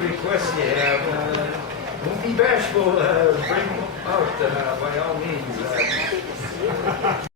requests you have, don't be bashful, bring them out by all means.